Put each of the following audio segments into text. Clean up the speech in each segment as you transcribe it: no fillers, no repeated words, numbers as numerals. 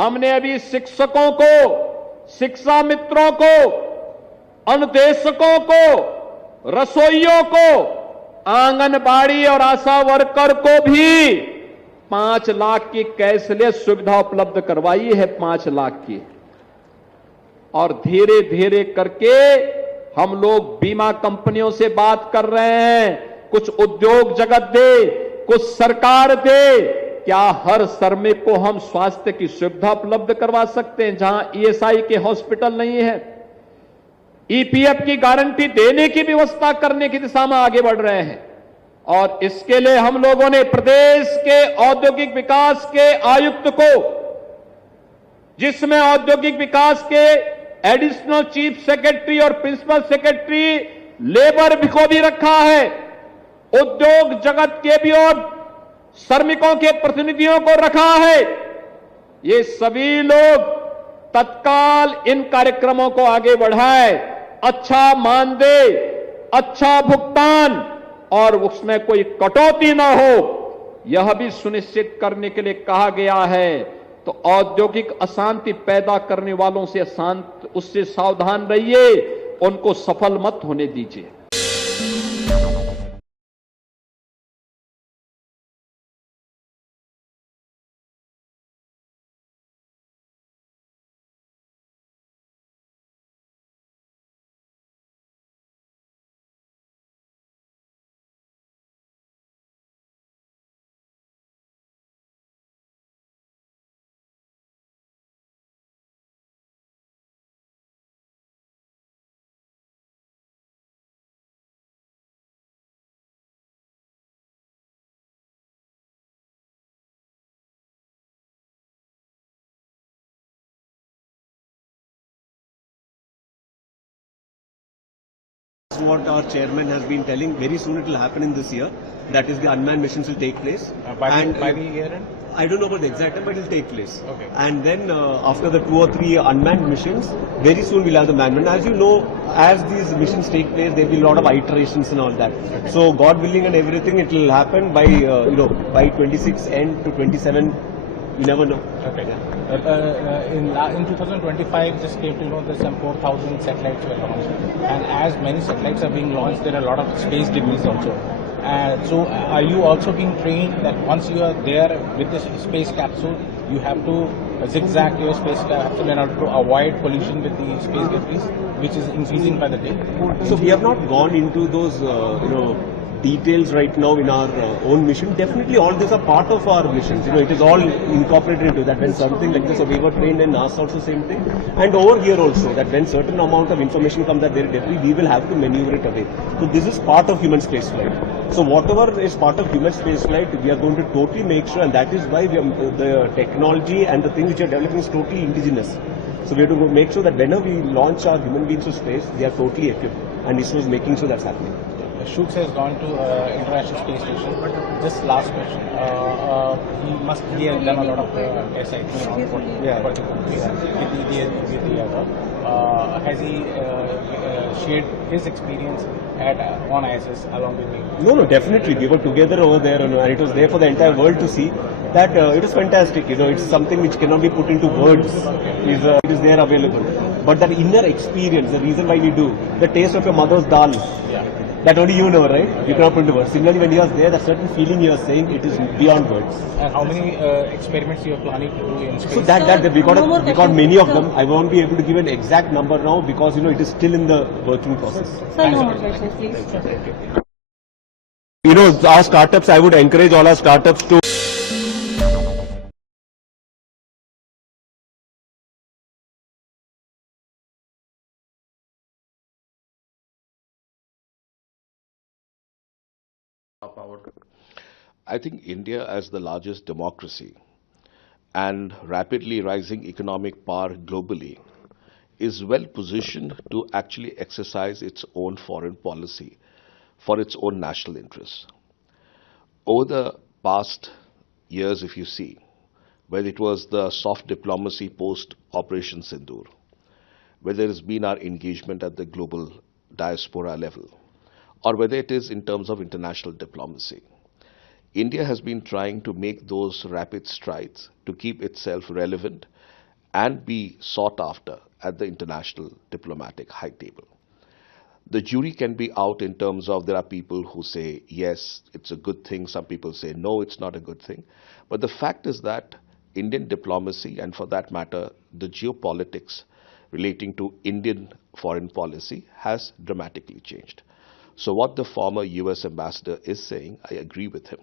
हमने अभी शिक्षकों को, शिक्षा मित्रों को, अनुदेशकों को, रसोइयों को, आंगनबाड़ी और आशा वर्कर को भी 5 लाख की कैशलेस सुविधा उपलब्ध करवाई है, 5 लाख की। और धीरे धीरे करके हम लोग बीमा कंपनियों से बात कर रहे हैं, कुछ उद्योग जगत दे, कुछ सरकार दे। क्या हर श्रमिक को हम स्वास्थ्य की सुविधा उपलब्ध करवा सकते हैं जहां ईएसआई के हॉस्पिटल नहीं है? ईपीएफ की गारंटी देने की व्यवस्था करने की दिशा में आगे बढ़ रहे हैं। और इसके लिए हम लोगों ने प्रदेश के औद्योगिक विकास के आयुक्त को, जिसमें औद्योगिक विकास के एडिशनल चीफ सेक्रेटरी और प्रिंसिपल सेक्रेटरी लेबर को भी रखा है, उद्योग जगत के भी और श्रमिकों के प्रतिनिधियों को रखा है। ये सभी लोग तत्काल इन कार्यक्रमों को आगे बढ़ाए, अच्छा मानदेय, अच्छा भुगतान और उसमें कोई कटौती ना हो, यह भी सुनिश्चित करने के लिए कहा गया है। तो औद्योगिक अशांति पैदा करने वालों से उससे सावधान रहिए, उनको सफल मत होने दीजिए। What our chairman has been telling, very soon it will happen in this year. That is, the unmanned missions will take place. By the year end? I don't know about the exact time, but it will take place. Okay. And then after the 2 or 3 unmanned missions, very soon we'll have the manned. As you know, as these missions take place, there will be a lot of iterations and all that. Okay. So God willing and everything, it will happen by by 26 end to 27. You never know. Okay. Yeah. In 2025, just came to know that some 4,000 satellites were launched, and as many satellites are being launched, there are a lot of space debris also. So, are you also being trained that once you are there with the space capsule, you have to zigzag your space capsule in order to avoid collision with the space debris, which is increasing by the day? So we have not gone into those details right now in our own mission. Definitely all these are part of our missions. It is all incorporated into that. When something like this, so we were trained in NASA also same thing. And over here also, that when certain amount of information comes that very definitely we will have to maneuver it away. So this is part of human space flight. So whatever is part of human space flight, we are going to totally make sure, and that is why the technology and the thing which we are developing is totally indigenous. So we have to make sure that whenever we launch our human beings to space, they are totally equipped. And ISRO is making sure that's happening. Shooks has gone to International Space Station. Just last question. He has done a lot of tests, I think, with the other. Has he shared his experience on ISS along with me? No, definitely. We were together over there, and it was there for the entire world to see. That it is fantastic. It's something which cannot be put into words. It is there available. But that inner experience, the reason why we do, the taste of your mother's dal. Yeah. That only you know, right? You cannot put into words. Similarly, when you are there, that certain feeling you are saying, it is beyond words. And how many experiments you are planning to do in space? So that we got many of them. I won't be able to give an exact number now because it is still in the working process. Sir, no more questions, please. Our startups, I would encourage all our startups to I think India, as the largest democracy and rapidly rising economic power globally, is well positioned to actually exercise its own foreign policy for its own national interests. Over the past years, if you see, whether it was the soft diplomacy post Operation Sindoor, whether it has been our engagement at the global diaspora level, or whether it is in terms of international diplomacy, India has been trying to make those rapid strides to keep itself relevant and be sought after at the international diplomatic high table. The jury can be out in terms of there are people who say, yes, it's a good thing. Some people say, no, it's not a good thing. But the fact is that Indian diplomacy, and for that matter, the geopolitics relating to Indian foreign policy has dramatically changed. So what the former US ambassador is saying, I agree with him.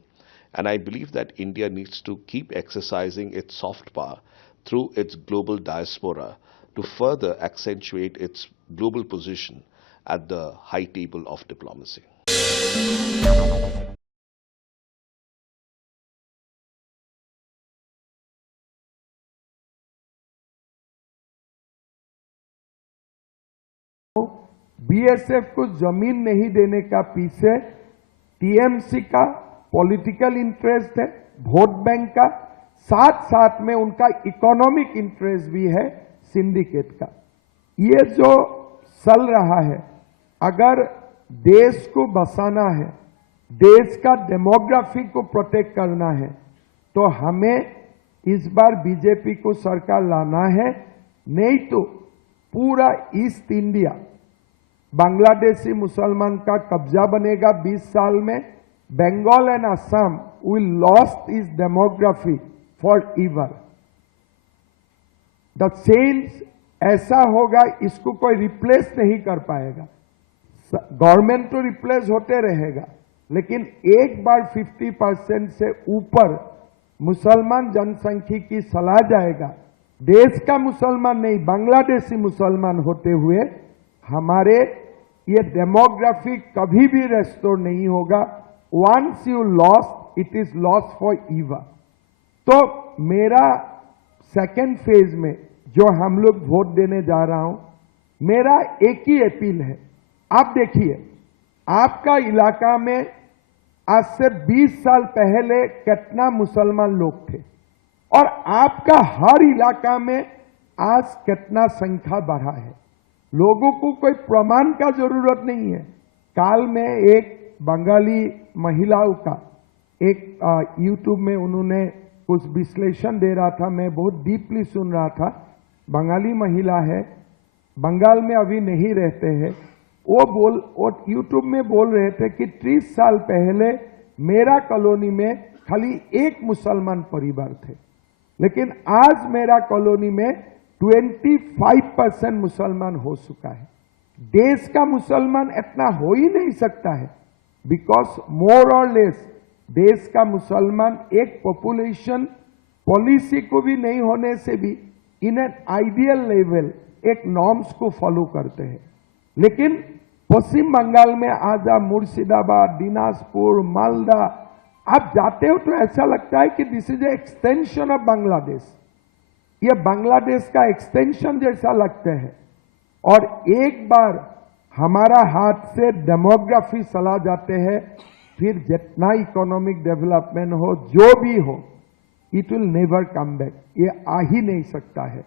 And I believe that India needs to keep exercising its soft power through its global diaspora to further accentuate its global position at the high table of diplomacy. BSF को जमीन नहीं देने का पीछे TMC का political interest है, vote bank का, साथ साथ में उनका इकोनॉमिक इंटरेस्ट भी है सिंडिकेट का। ये जो चल रहा है, अगर देश को बचाना है, देश का डेमोग्राफी को प्रोटेक्ट करना है, तो हमें इस बार बीजेपी को सरकार लाना है, नहीं तो पूरा ईस्ट इंडिया बांग्लादेशी मुसलमान का कब्जा बनेगा 20 साल में। Bengal and Assam will lost is demography for ever. The change ऐसा होगा, इसको कोई रिप्लेस नहीं कर पाएगा। गवर्नमेंट तो रिप्लेस होते रहेगा, लेकिन एक बार 50% से ऊपर मुसलमान जनसंख्या की चला जाएगा, देश का मुसलमान नहीं बांग्लादेशी मुसलमान होते हुए, हमारे ये डेमोग्राफी कभी भी रेस्टोर नहीं होगा। Once you lost, it is lost for ever. तो मेरा सेकेंड फेज में जो हम लोग वोट देने जा रहा हूं, मेरा एक ही अपील है। आप देखिए, आपका इलाका में आज से 20 साल पहले कितना मुसलमान लोग थे, और आपका हर इलाका में आज कितना संख्या बढ़ा है। लोगों को कोई प्रमाण का जरूरत नहीं है। काल में एक बंगाली महिलाओं का एक यूट्यूब में उन्होंने कुछ विश्लेषण दे रहा था, मैं बहुत डीपली सुन रहा था। बंगाली महिला है, बंगाल में अभी नहीं रहते हैं, वो यूट्यूब में बोल रहे थे कि 30 साल पहले मेरा कॉलोनी में खाली एक मुसलमान परिवार थे, लेकिन आज मेरा कॉलोनी में 25% मुसलमान हो चुका है। देश का मुसलमान इतना हो ही नहीं सकता है, बिकॉज मोर और लेस देश का मुसलमान एक पॉपुलेशन पॉलिसी को भी नहीं होने से भी इन एन आइडियल लेवल एक नॉर्म्स को फॉलो करते हैं। लेकिन पश्चिम बंगाल में आजा, मुर्शिदाबाद, दिनाजपुर, मालदा, आप जाते हो तो ऐसा लगता है कि this is a extension of Bangladesh. ये बांग्लादेश का एक्सटेंशन जैसा लगते हैं। और एक बार हमारा हाथ से डेमोग्राफी चला जाते हैं, फिर जितना इकोनॉमिक डेवलपमेंट हो, जो भी हो, it will never come back. ये आ ही नहीं सकता है।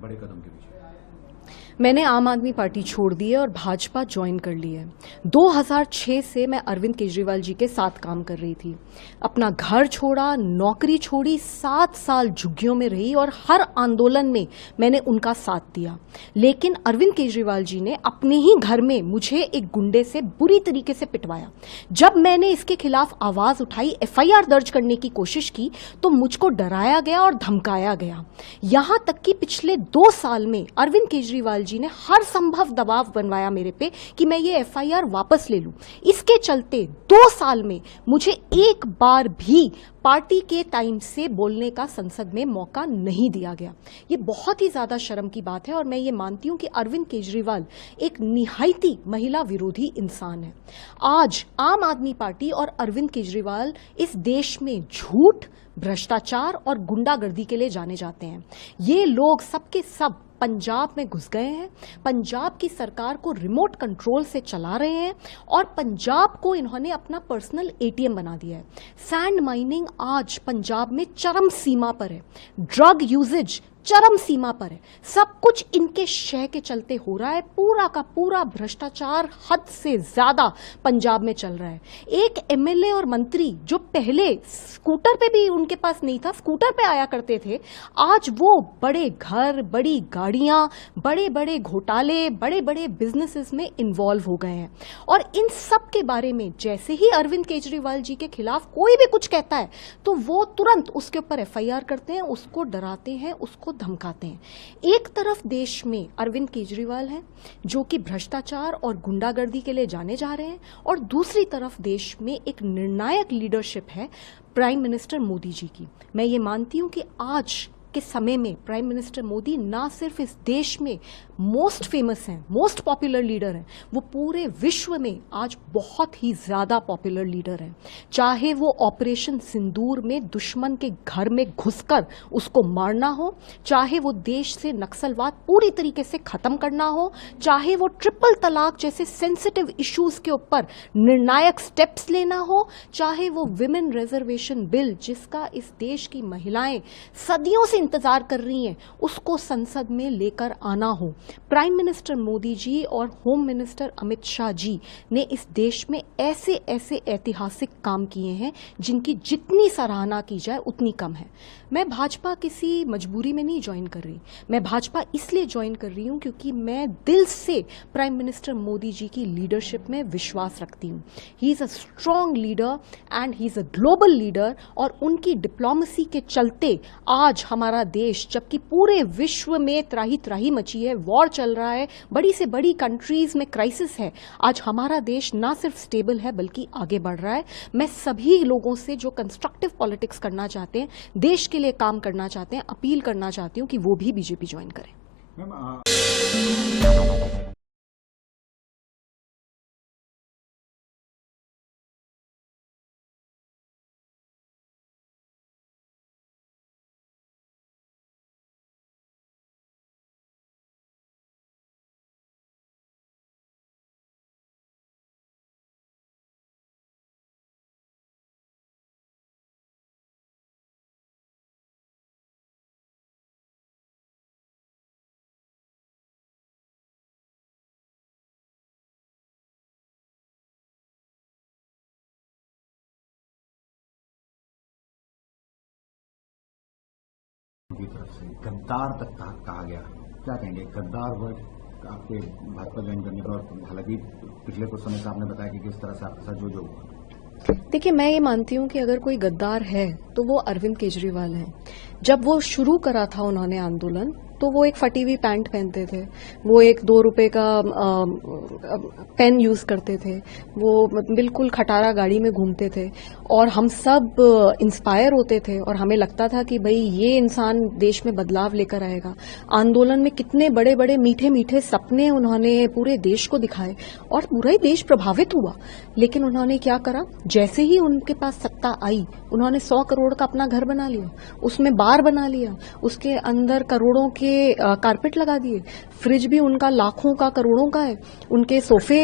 बड़े कदम के पीछे? मैंने आम आदमी पार्टी छोड़ दी है और भाजपा ज्वाइन कर ली है। 2006 से मैं अरविंद केजरीवाल जी के साथ काम कर रही थी। अपना घर छोड़ा, नौकरी छोड़ी, 7 साल झुग्गियों में रही और हर आंदोलन में मैंने उनका साथ दिया। लेकिन अरविंद केजरीवाल जी ने अपने ही घर में मुझे एक गुंडे से बुरी तरीके से पिटवाया। जब मैंने इसके खिलाफ आवाज उठाई, FIR दर्ज करने की कोशिश की, तो मुझको डराया गया और धमकाया गया। यहां तक कि पिछले 2 साल में अरविंद केजरीवाल जी ने हर संभव दबाव बनवाया मेरे पे कि मैं ये FIR वापस ले लूं। इसके चलते 2 साल में मुझे एक बार भी पार्टी के टाइम से बोलने का संसद में मौका नहीं दिया गया। ये बहुत ही ज्यादा शर्म की बात है और मैं ये मानती हूं कि अरविंद केजरीवाल एक निहायती महिला विरोधी इंसान है। आज आम आदमी पार्टी और अरविंद केजरीवाल इस देश में झूठ, भ्रष्टाचार और गुंडागर्दी के लिए जाने जाते हैं। ये लोग सबके सब पंजाब में घुस गए हैं, पंजाब की सरकार को रिमोट कंट्रोल से चला रहे हैं और पंजाब को इन्होंने अपना पर्सनल ATM बना दिया है। सैंड माइनिंग आज पंजाब में चरम सीमा पर है, ड्रग यूजेज चरम सीमा पर है। सब कुछ इनके शय के चलते हो रहा है। पूरा का पूरा भ्रष्टाचार हद से ज्यादा पंजाब में चल रहा है। एक MLA और मंत्री जो पहले स्कूटर पे भी उनके पास नहीं था, स्कूटर पे आया करते थे, आज वो बड़े घर, बड़ी गाड़ियां, बड़े बड़े घोटाले, बड़े बड़े बिजनेसेस में इन्वॉल्व हो गए हैं। और इन सब के बारे में जैसे ही अरविंद केजरीवाल जी के खिलाफ कोई भी कुछ कहता है तो वो तुरंत उसके ऊपर FIR करते हैं, उसको डराते हैं, उसको धमकाते हैं। एक तरफ देश में अरविंद केजरीवाल हैं जो कि भ्रष्टाचार और गुंडागर्दी के लिए जाने जा रहे हैं और दूसरी तरफ देश में एक निर्णायक लीडरशिप है प्राइम मिनिस्टर मोदी जी की। मैं ये मानती हूं कि आज के समय में प्राइम मिनिस्टर मोदी ना सिर्फ इस देश में मोस्ट फेमस हैं, मोस्ट पॉपुलर लीडर हैं, वो पूरे विश्व में आज बहुत ही ज्यादा पॉपुलर लीडर हैं। चाहे वो ऑपरेशन सिंदूर में दुश्मन के घर में घुसकर उसको मारना हो, चाहे वो देश से नक्सलवाद पूरी तरीके से खत्म करना हो, चाहे वो ट्रिपल तलाक जैसे सेंसिटिव इश्यूज के ऊपर निर्णायक स्टेप्स लेना हो, चाहे वो विमेन रिजर्वेशन बिल जिसका इस देश की महिलाएं सदियों से इंतजार कर रही हैं, उसको संसद में लेकर आना हो। प्राइम मिनिस्टर मोदी जी और होम मिनिस्टर अमित शाह जी ने इस देश में ऐसे ऐसे ऐतिहासिक काम किए हैं जिनकी जितनी सराहना की जाए उतनी कम है। मैं भाजपा किसी मजबूरी में नहीं ज्वाइन कर रही, मैं भाजपा इसलिए ज्वाइन कर रही हूं क्योंकि मैं दिल से प्राइम मिनिस्टर मोदी जी की लीडरशिप में विश्वास रखती हूं। He is a strong leader and he is a global leader और उनकी डिप्लोमेसी के चलते आज हमारा देश, जबकि पूरे विश्व में त्राही त्राही मची है, वॉर चल रहा है, बड़ी से बड़ी कंट्रीज में क्राइसिस है, आज हमारा देश ना सिर्फ स्टेबल है बल्कि आगे बढ़ रहा है। मैं सभी लोगों से जो कंस्ट्रक्टिव पॉलिटिक्स करना चाहते हैं, देश के लिए काम करना चाहते हैं, अपील करना चाहती हूं कि वो भी बीजेपी ज्वाइन करें। की तरफ से गद्दार तक कहा गया, क्या कहेंगे? गद्दार वर्ड आपके भाजपा ज्वाइन करने पर, हालांकि पिछले कुछ समय से आपने बताया कि किस तरह से आपके साथ जो हुआ। देखिए, मैं ये मानती हूँ कि अगर कोई गद्दार है तो वो अरविंद केजरीवाल है। जब वो शुरू करा था उन्होंने आंदोलन, तो वो एक फटी हुई पैंट पहनते थे, वो एक 2 रुपए का पेन यूज करते थे, वो बिल्कुल खटारा गाड़ी में घूमते थे और हम सब इंस्पायर होते थे और हमें लगता था कि भाई ये इंसान देश में बदलाव लेकर आएगा। आंदोलन में कितने बड़े बड़े मीठे मीठे सपने उन्होंने पूरे देश को दिखाए और पूरा ही देश प्रभावित हुआ। लेकिन उन्होंने क्या करा, जैसे ही उनके पास सत्ता आई उन्होंने 100 करोड़ का अपना घर बना लिया, उसमें बार बना लिया, उसके अंदर करोड़ों के कारपेट लगा दिए, फ्रिज भी उनका लाखों का करोड़ों का है, उनके सोफे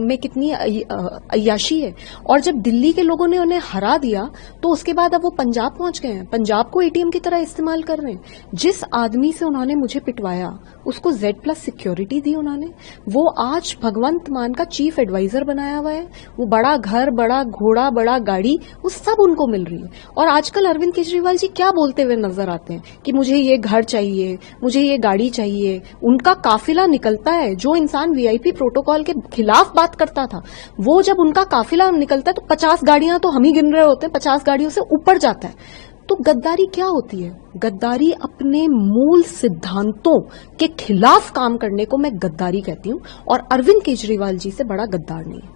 में कितनी अय्याशी है। और जब दिल्ली के लोगों ने उन्हें हरा दिया तो उसके बाद अब वो पंजाब पहुंच गए हैं, पंजाब को एटीएम की तरह इस्तेमाल कर रहे हैं। जिस आदमी से उन्होंने मुझे पिटवाया उसको Z+ सिक्योरिटी दी उन्होंने, वो आज भगवंत मान का चीफ एडवाइजर बनाया हुआ है, वो बड़ा घर, बड़ा घोड़ा, बड़ा गाड़ी, वो सब उनको मिल रही है। और आजकल अरविंद केजरीवाल जी क्या बोलते हुए नजर आते हैं कि मुझे ये घर चाहिए, मुझे ये गाड़ी चाहिए। उनका काफिला निकलता है, जो इंसान VIP प्रोटोकॉल के खिलाफ बात करता था, वो जब उनका काफिला निकलता है तो 50 गाड़ियां तो हम ही गिन रहे होते हैं, 50 गाड़ियों से ऊपर जाता है। तो गद्दारी क्या होती है? गद्दारी अपने मूल सिद्धांतों के खिलाफ काम करने को मैं गद्दारी कहती हूं, और अरविंद केजरीवाल जी से बड़ा गद्दार नहीं है।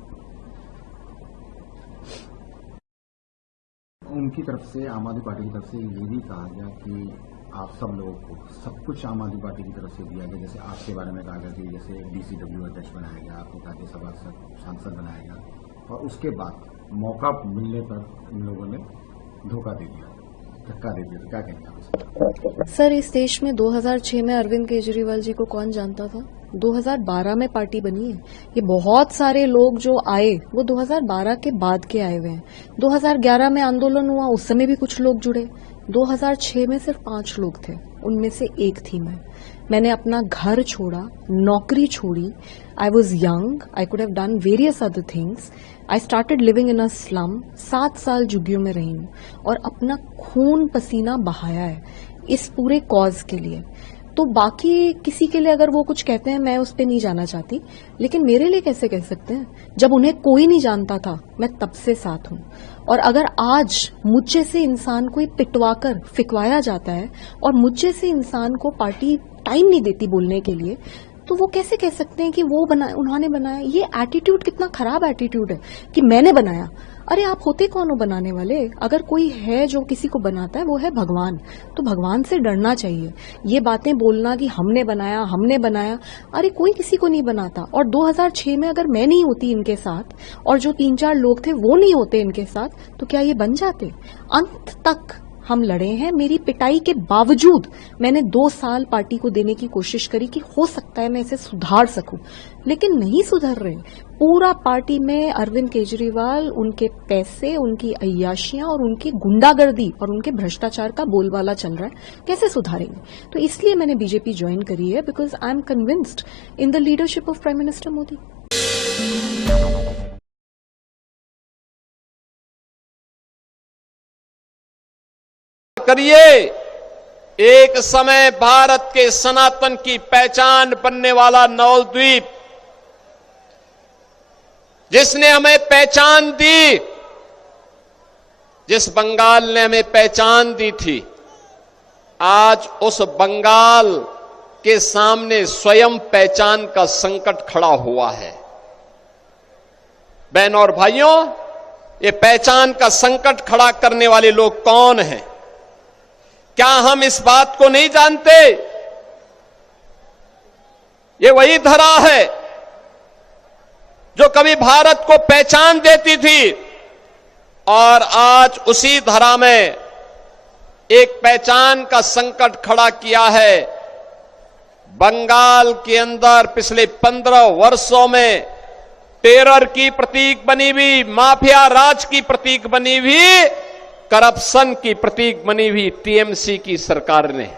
उनकी तरफ से, आम आदमी पार्टी की तरफ से ये भी कहा गया कि आप सब लोगों को सब कुछ आम आदमी पार्टी की तरफ से दिया गया। जैसे आपके बारे में कहा गया कि जैसे DCW अध्यक्ष बनाया गया, आपको राज्यसभा सांसद बनाया गया, और उसके बाद मौका मिलने पर इन लोगों ने धोखा दे दिया, धक्का दे दिया। क्या कहेंगे आप? सर, इस देश में 2006 में अरविंद केजरीवाल जी को कौन जानता था? 2012 में पार्टी बनी है। ये बहुत सारे लोग जो आए वो 2012 के बाद के आए हुए हैं। 2011 में आंदोलन हुआ, उस समय भी कुछ लोग जुड़े। 2006 में सिर्फ 5 लोग थे, उनमें से एक थी मैं। मैंने अपना घर छोड़ा, नौकरी छोड़ी। I was young, I could have done various other things. I started living in a slum. 7 साल झुग्गियों में रही हूं और अपना खून पसीना बहाया है इस पूरे कॉज के लिए। तो बाकी किसी के लिए अगर वो कुछ कहते हैं, मैं उस पर नहीं जाना चाहती, लेकिन मेरे लिए कैसे कह सकते हैं? जब उन्हें कोई नहीं जानता था, मैं तब से साथ हूं। और अगर आज मुझे से इंसान को पिटवाकर फिकवाया जाता है और मुझे से इंसान को पार्टी टाइम नहीं देती बोलने के लिए, तो वो कैसे कह सकते हैं कि वो उन्होंने बनाया? ये एटीट्यूड कितना खराब एटीट्यूड है कि मैंने बनाया। अरे आप होते कौन हो बनाने वाले? अगर कोई है जो किसी को बनाता है वो है भगवान, तो भगवान से डरना चाहिए। ये बातें बोलना कि हमने बनाया, अरे कोई किसी को नहीं बनाता। और 2006 में अगर मैं नहीं होती इनके साथ और जो 3-4 लोग थे वो नहीं होते इनके साथ, तो क्या ये बन जाते? अंत तक हम लड़े हैं। मेरी पिटाई के बावजूद मैंने 2 साल पार्टी को देने की कोशिश करी कि हो सकता है मैं इसे सुधार सकूं, लेकिन नहीं सुधर रहे। पूरा पार्टी में अरविंद केजरीवाल, उनके पैसे, उनकी अय्याशियां और उनकी गुंडागर्दी और उनके भ्रष्टाचार का बोलबाला चल रहा है। कैसे सुधारेंगे? तो इसलिए मैंने बीजेपी ज्वाइन करी है, because I am convinced in the leadership of prime minister Modi. करिए। एक समय भारत के सनातन की पहचान बनने वाला नवद्वीप, जिसने हमें पहचान दी, जिस बंगाल ने हमें पहचान दी थी, आज उस बंगाल के सामने स्वयं पहचान का संकट खड़ा हुआ है। बहनों और भाइयों, ये पहचान का संकट खड़ा करने वाले लोग कौन हैं? क्या हम इस बात को नहीं जानते? ये वही धरा है जो कभी भारत को पहचान देती थी, और आज उसी धरा में एक पहचान का संकट खड़ा किया है। बंगाल के अंदर पिछले 15 वर्षों में टेरर की प्रतीक बनी हुई, माफिया राज की प्रतीक बनी हुई, करप्शन की प्रतीक बनी हुई टीएमसी की सरकार ने,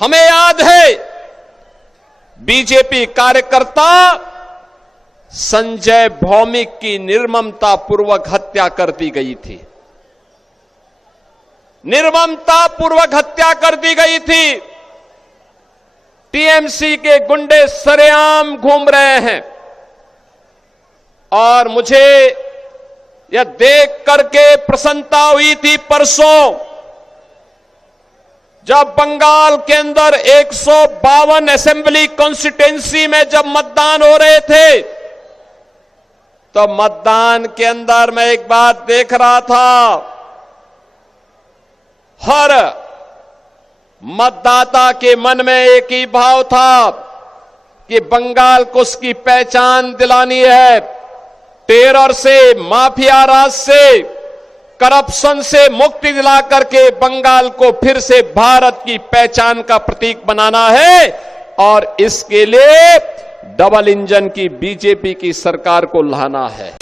हमें याद है बीजेपी कार्यकर्ता संजय भौमिक की निर्ममता पूर्वक हत्या कर दी गई थी। निर्ममता पूर्वक हत्या कर दी गई थी। टीएमसी के गुंडे सरेआम घूम रहे हैं, और मुझे यह देख करके प्रसन्नता हुई थी परसों, जब बंगाल के अंदर 152 असेंबली कॉन्स्टिट्यूएंसी में जब मतदान हो रहे थे, तो मतदान के अंदर मैं एक बात देख रहा था, हर मतदाता के मन में एक ही भाव था कि बंगाल को उसकी पहचान दिलानी है, टेरर से, माफिया राज से, करप्शन से मुक्ति दिला करके बंगाल को फिर से भारत की पहचान का प्रतीक बनाना है और इसके लिए डबल इंजन की बीजेपी की सरकार को लाना है।